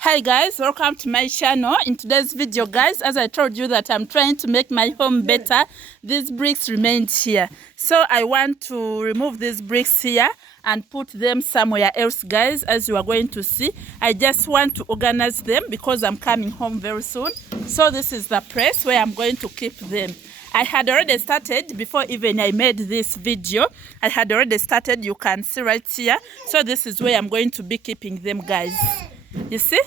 Hi guys, welcome to my channel. In today's video guys, as I told you that I'm trying to make my home better, these bricks remained here. So I want to remove these bricks here and put them somewhere else guys, as you are going to see. I just want to organize them because I'm coming home very soon. So this is the place where I'm going to keep them. I had already started before even I made this video. I had already started, you can see right here. So this is where I'm going to be keeping them guys. You see?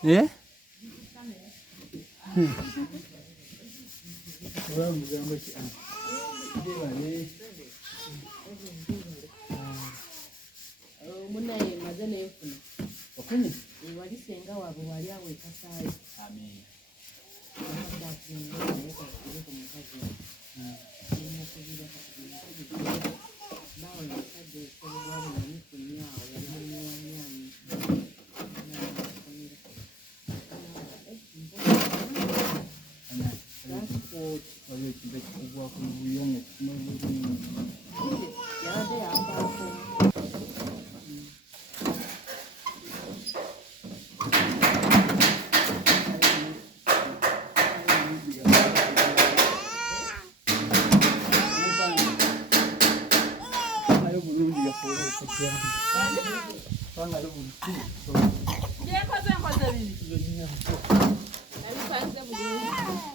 Yeah?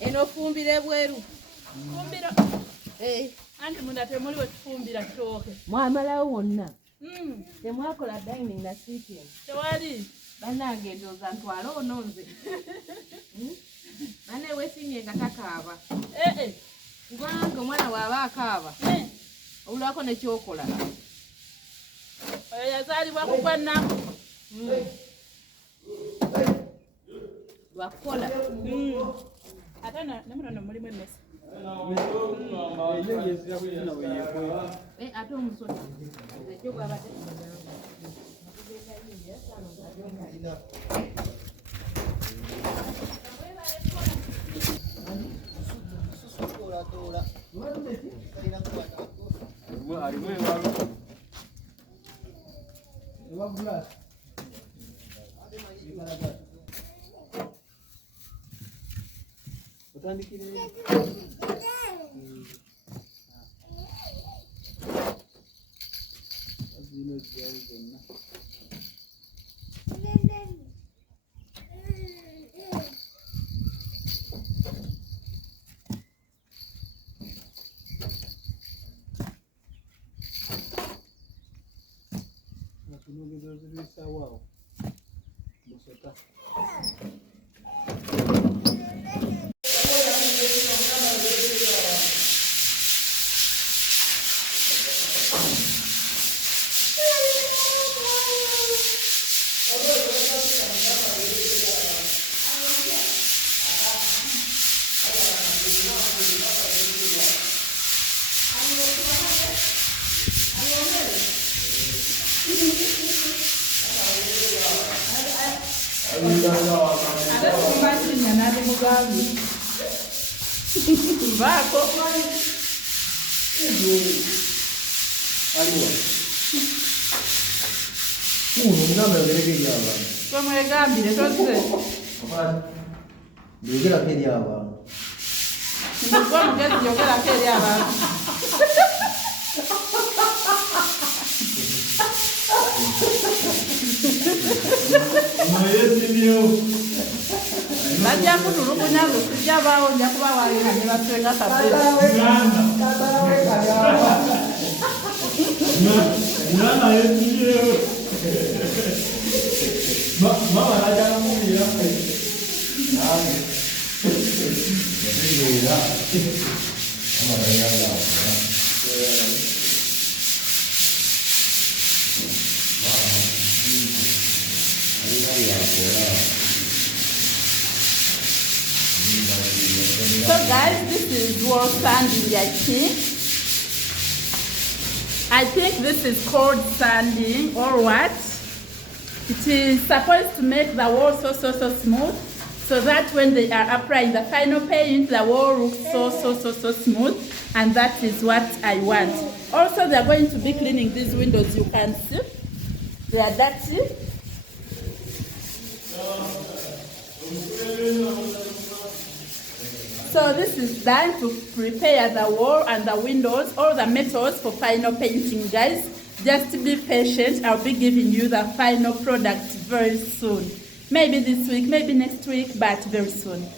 Eno fumbire bweru. Fumbira. Anti munda temuli wetufumbira kitoke. Mwamalawo wonna. Temwakola dining na sitting. Tewali. Bannange ndowooza ntwala ononze. Banne weesimye nga takaaba. Kubanga omwana bw'aba akaaba. Obulwako nekyokola. Oyo yazaalibwa ku gwannaku. Lwakukola. Ate namunono mulimu emmese. Ate omusota. Ekyo gwabadde. Twamwegambire tozze. Yogerako eri abantu. Gwe mugezi yogerako eri abantu. Bajja kutulugunya nze sijja baawo nja kubawaalira ne batwenga kabira. Mama najja kumubira. So guys, this is wall sanding, I think. I think this is called sanding or what? It is supposed to make the wall so smooth, so that when they are applying the final paint, the wall looks so smooth, and that is what I want. Also, they are going to be cleaning these windows. You can see they are dirty. So this is done to prepare the wall and the windows, all the metals for final painting, guys. Just be patient. I'll be giving you the final product very soon. Maybe this week, maybe next week, but very soon.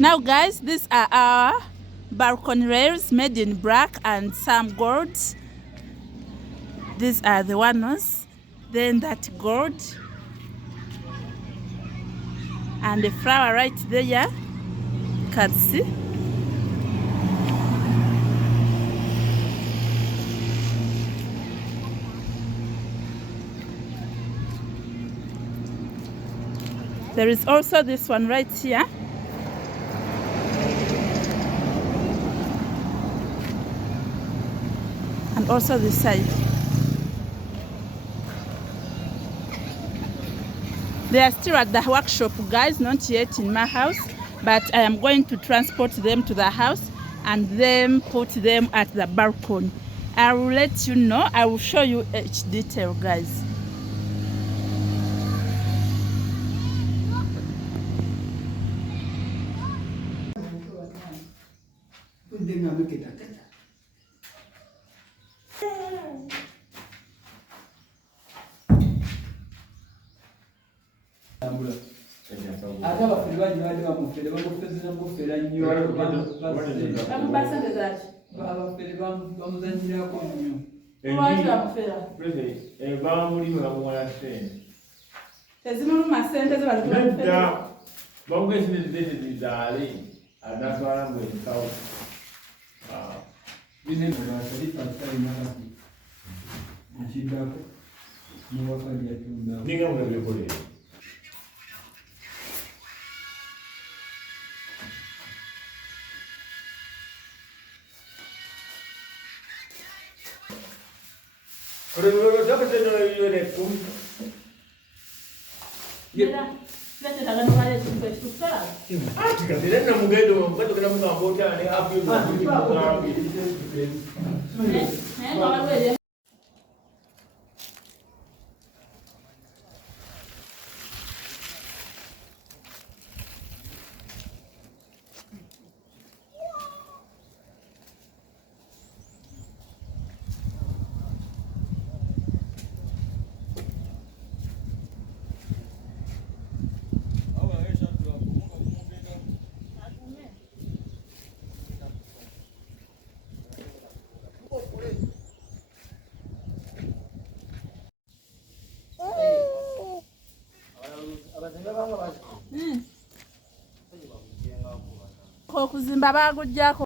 Now guys, these are our balcony rails made in black and some gold. These are the ones, then that gold, and the flower right there, you can see. There is also this one right here. And also this side. They are still at the workshop, guys, not yet in my house, but I am going to transport them to the house and then put them at the balcony. I will let you know. I will show you each detail, guys. Okuzimba bagujjako.